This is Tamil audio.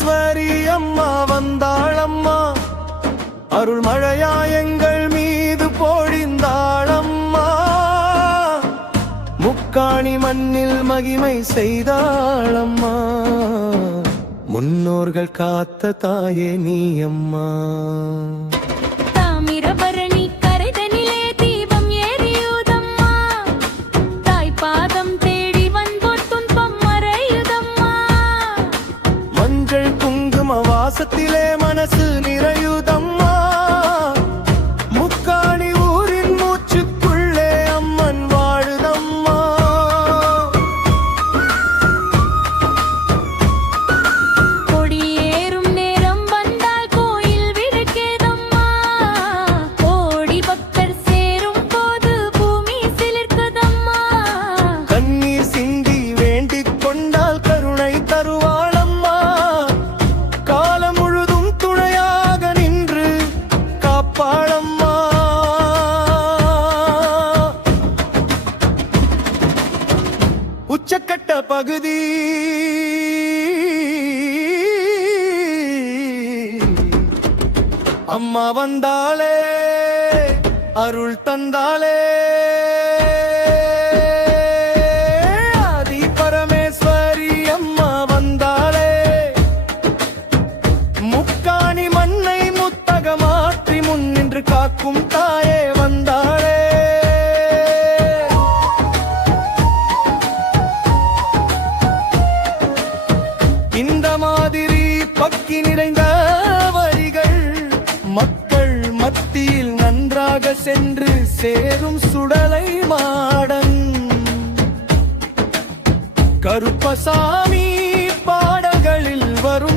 பரமேஸ்வரி அம்மா வந்தாளம்மா, அருள் மழையா எங்கள் மீது பொழிந்தாளம்மா. முக்காணி மண்ணில் மகிமை செய்தாளம்மா, முன்னோர்கள் காத்த தாயே நீ அம்மா. தாமிரபரணி கரைதனிலே தீபம் எரியுதம்மா, தாய் பாதம் தேடி வந்தோர் துன்பம் மறையுதம்மா. மஞ்சள் குங்கும வாசத்திலே மனசு நிறையுதம்மா, முக்காணி ஊரின் மூச்சுக்குள்ளே அம்மன் வாழுதம்மா. கொடியேறும் நேரம் வந்தால் கோயில் விளக்கேதம்மா, கோடி பக்தர் சேரும் போது பூமி சிலிர்க்குதம்மா. கண்ணீர் சிந்தி வேண்டிக் கொண்டால் கருணை தருவாளம்மா, காலம் முழுதும் துணையாக நின்று காப்பாளம்மா. உச்சக்கட்ட பகுதி அம்மா வந்தாளே, அருள் தந்தாளே. ஆதி பரமேஸ்வரி அம்மா வந்தாளே, முக்காணி மண்ணை முத்தக மாற்றி முன்னின்று காக்கும் தாயே வந்தாளே. இந்த மாதிரி பக்கி நிறைந்த வரிகள் மக்கள் மத்தியில் நன்றாக சென்று சேரும் சுடலை மாடன் கருப்பசாமி பாடல்களில் வரும்